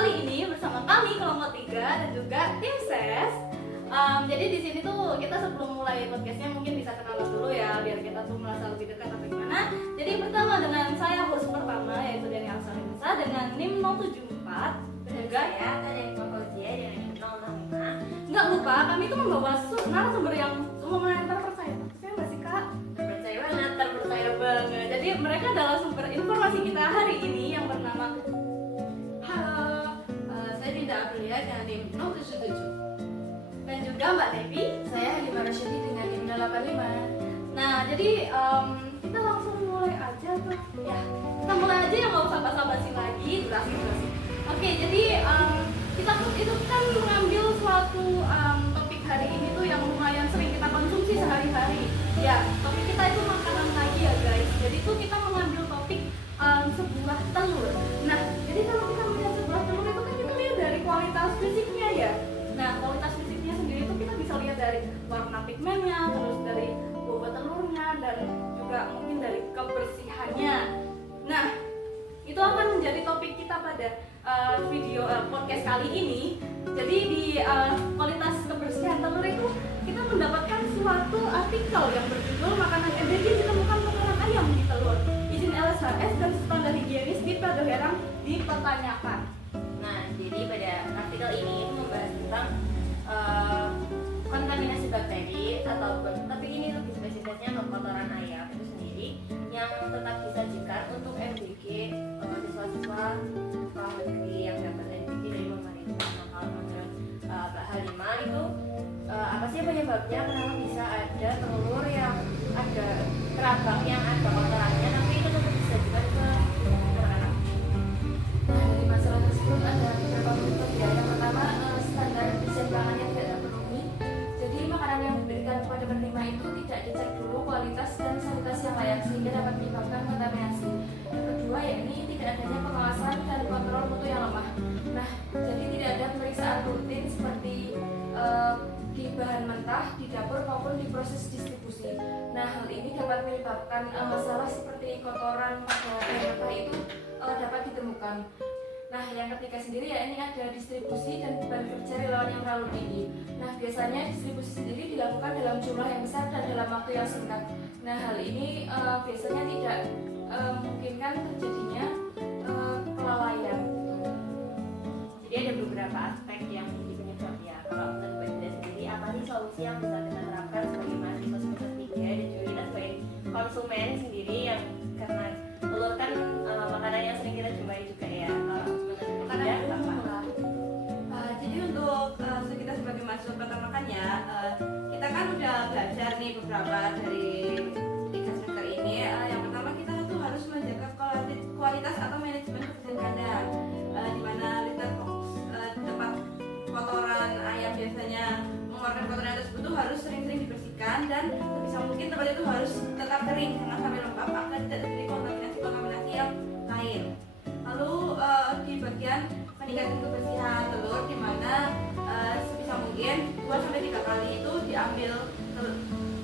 kali ini bersama kami kelompok 3 dan juga tim SES. Jadi di sini tuh kita sebelum mulai podcastnya mungkin bisa kenalan dulu ya, biar kita tuh merasa lebih dekat atau gimana. Jadi pertama dengan saya host pertama yaitu Dani Alsarinsa dengan NIM 074 dan juga ya dari Fakultia dengan NIM 065. nggak lupa kami tuh membawa narasumber yang lumayan terpercaya. Percaya nggak sih kak? Terpercaya banget. Jadi mereka adalah sumber informasi kita hari ini yang bernama Halo, saya Dinda Aprilia dengan NIM 077. dan juga Mbak Devi. Saya Halimah Rasyidi dengan NIM 085. Nah, jadi kita langsung mulai aja tuh. Ya, kita mulai aja ya, nggak usah basa-basi lagi, durasi. Oke, jadi kita tuh itu kan mengambil suatu topik hari ini tuh yang lumayan sering kita konsumsi sehari-hari. Ya, topik kita itu makanan lagi ya guys. Jadi tuh kita mengambil topik sebuah telur. Nah, jadi kalau kita melihat sebuah telur itu kan kita lihat dari kualitas fisiknya ya. Nah, kualitas fisiknya sendiri itu kita bisa lihat dari warna pigmennya, terus dari bobot telurnya, dan juga mungkin dari kebersihannya. Nah, itu akan menjadi topik kita pada video podcast kali ini. Jadi di kualitas kebersihan telur itu kita mendapatkan suatu artikel yang berjudul makanan MBG ditemukan kotoran ayam di telur. Izin LSHS dan standar higienis di Pado Herang dipertanyakan. Nah, jadi pada artikel ini membahas tentang kontaminasi bakteri ataupun, tapi ini lebih spesifiknya ke kotoran ayam itu sendiri yang tetap disajikan untuk MBG siswa-siswa sekolah negeri yang dapat MBG dari pemerintah. Nah, kalau menurut Mbak Halimah itu apa sih penyebabnya kenapa bisa ada telur yang ada kerabang yang ada kotorannya tapi itu tetap disajikan ke anak-anak? Nah, dari masalah tersebut ada beberapa bentuk ya. Yang pertama, standar kebersihan pangan yang tidak terpenuhi. Jadi makanan yang diberikan kepada penerima itu tidak dicek dulu kualitas dan sanitasi yang layak sehingga dapat menyebabkan kontaminasi. Yang kedua, yakni tidak adanya pengawasan dan kontrol mutu yang lemah. Nah, jadi tidak ada pemeriksaan rutin seperti di bahan mentah, di dapur maupun di proses distribusi. Nah, hal ini dapat menyebabkan masalah seperti kotoran pada bahan mentah itu dapat ditemukan. Nah, yang ketiga sendiri ya ini ada distribusi dan beban kerja relawan yang terlalu tinggi. Nah, biasanya distribusi sendiri dilakukan dalam jumlah yang besar dan dalam waktu yang singkat. Nah, hal ini biasanya tidak memungkinkan terjadinya kelalaian. Jadi ada beberapa aspek yang menjadi penyebab ya. Kalau menurut Mbak Dinda sendiri, apa sih solusi yang bisa kita terapkan sebagai mahasiswa semester 3 dan juga kita sebagai konsumen sendiri yang karena telur kan makanan yang sering kita jumpai juga ya. Kalau menurut Mbak Dinda apa? Jadi untuk kita sebagai mahasiswa pertama kan ya, kita kan udah belajar nih beberapa dari 3 semester ini. Yang pertama kita tuh harus menjaga kualitas atau manajemen kebersihan kandang, di mana liter tempat kotoran ayam biasanya mengeluarkan kotoran tersebut tuh harus sering-sering dibersihkan dan sebisa mungkin tempat itu harus tetap kering jangan sampai lembab agar tidak terjadi kontaminasi yang lain. Lalu di bagian meningkatkan kebersihan telur, di mana sebisa mungkin 2-3 kali itu diambil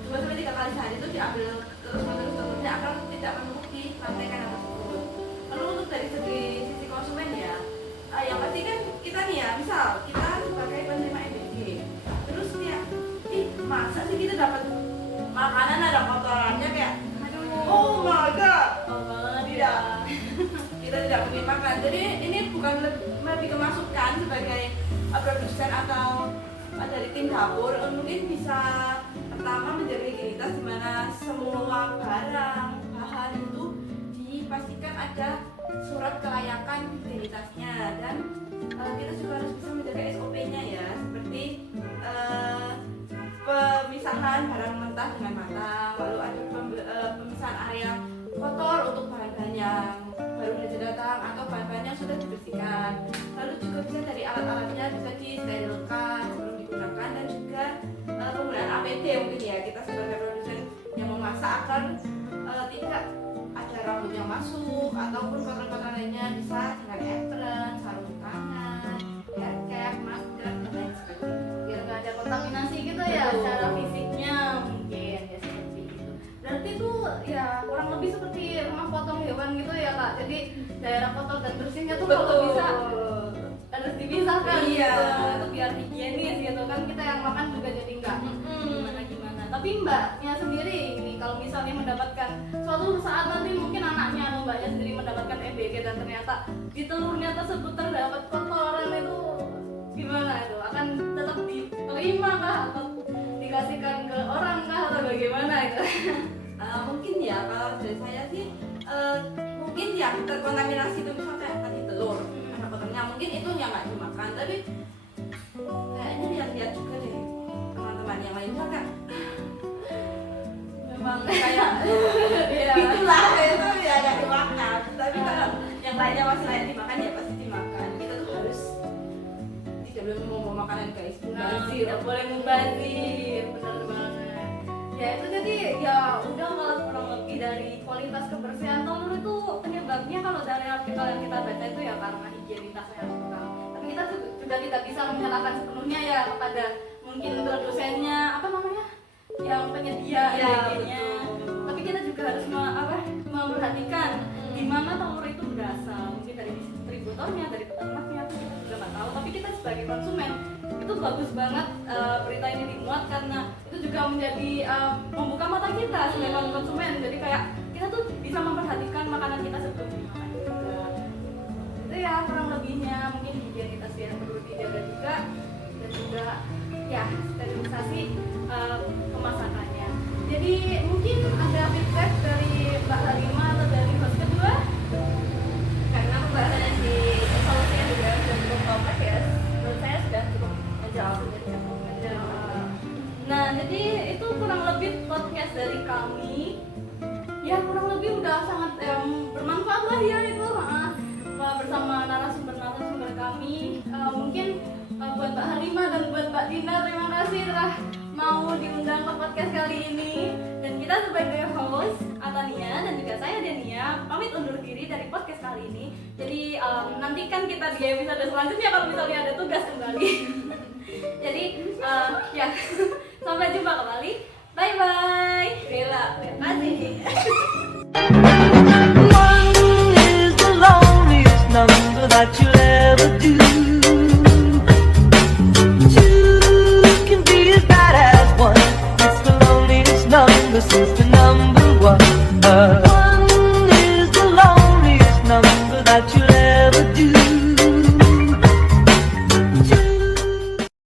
2-3 kali sehari itu diambil terus-menerus telurnya agar tidak menumpuk di lantai kandang tersebut. Lalu untuk dari sisi konsumen ya, yang pasti kan kita nih ya, misal kita sebagai penerima MBG, terus kayak, masa sih kita dapat makanan ada kotorannya kayak, oh my god, tidak, kita tidak mungkin makan. Jadi ini bukan lebih kemasukan sebagai produsen atau dari tim dapur, mungkin bisa pertama menjaga higienitas di mana semua barang bahan itu dipastikan ada surat kelayakan higienitasnya, dan kita juga harus bisa menjaga SOP-nya ya, seperti pemisahan barang mentah dengan matang, lalu ada pemisahan area kotor untuk bahan-bahan yang baru saja datang atau bahan-bahan yang sudah dibersihkan. Lalu juga bisa dari alat-alatnya bisa disterilkan sebelum digunakan, dan juga penggunaan APD mungkin ya, kita sebagai produsen yang memasak agar tidak ada rambut yang masuk ataupun kotoran-kotoran lainnya, bisa dengan apron, sarung tangan, hair cap, masker, dan lain sebagainya. Biar nggak ada kontaminasi gitu ya secara fisiknya mungkin ya seperti itu. Berarti itu ya kurang lebih seperti rumah potong hewan gitu ya kak. Jadi daerah kotor dan bersihnya tuh kalau bisa dipisahkan Iya. gitu, itu biar higienis gitu kan, kita yang makan juga jadi nggak gimana. Tapi mbaknya sendiri ini kalau misalnya mendapatkan suatu saat nanti mungkin anaknya atau mbaknya sendiri mendapatkan EBG dan ternyata di telurnya tersebut terdapat kotoran, itu gimana itu? Akan tetap diterima kah atau dikasihkan ke orang kah atau bagaimana itu? Mungkin ya kalau dari saya sih mungkin yang terkontaminasi itu misalnya tadi telur ada kotornya, mungkin itu yang nggak dimakan, tapi kayaknya lihat-lihat juga deh teman-teman yang lain juga memang kayak Iya. gitulah itu ya nggak dimakan, tapi kalau yang lainnya masih layak dimakan ya pasti dimakan. Kita tuh harus tidak boleh membawa makanan guys, Nah, mubazir. tidak boleh mubazir, benar banget. Ya itu jadi ya udah, kalau kurang lebih dari kualitas kebersihan telur itu penyebabnya kalau dari artikel yang kita baca itu ya karena higienitasnya yang kurang. Tapi kita juga tidak bisa menyalahkan sepenuhnya ya kepada mungkin produsennya, apa namanya, yang penyedia Iya, EBG-nya. Tapi kita juga harus memperhatikan di mana telur itu berasal, mungkin dari distributornya, dari peternaknya, kita juga nggak tahu. Tapi kita sebagai konsumen itu bagus banget berita ini dimuat, karena itu juga menjadi membuka mata kita sebagai konsumen. Jadi kayak kita tuh bisa memperhatikan makanan kita sebelum dimakan juga. Itu ya kurang lebihnya, mungkin higienitas yang perlu dijaga juga, dan juga ya sterilisasi kemasakannya. Jadi mungkin ada feedback dari Mbak Halima atau dari host kedua? Karena pembahasan di solusinya juga sudah cukup kompleks ya, menurut saya sudah cukup menjawab. Nah, jadi itu kurang lebih podcast dari kami. Ya kurang lebih udah sangat bermanfaat lah ya itu, bersama narasumber kami. Mungkin buat Mbak Halima dan buat Mbak Dina, terima kasih telah mau diundang ke podcast kali ini. Dan kita sebagai host Atania dan juga saya Dania pamit undur diri dari podcast kali ini. Jadi nantikan kita di episode selanjutnya kalau misalnya ada tugas kembali. Jadi ya sampai jumpa kembali. Bye bye. Terima kasih. One is the loneliest number that you'll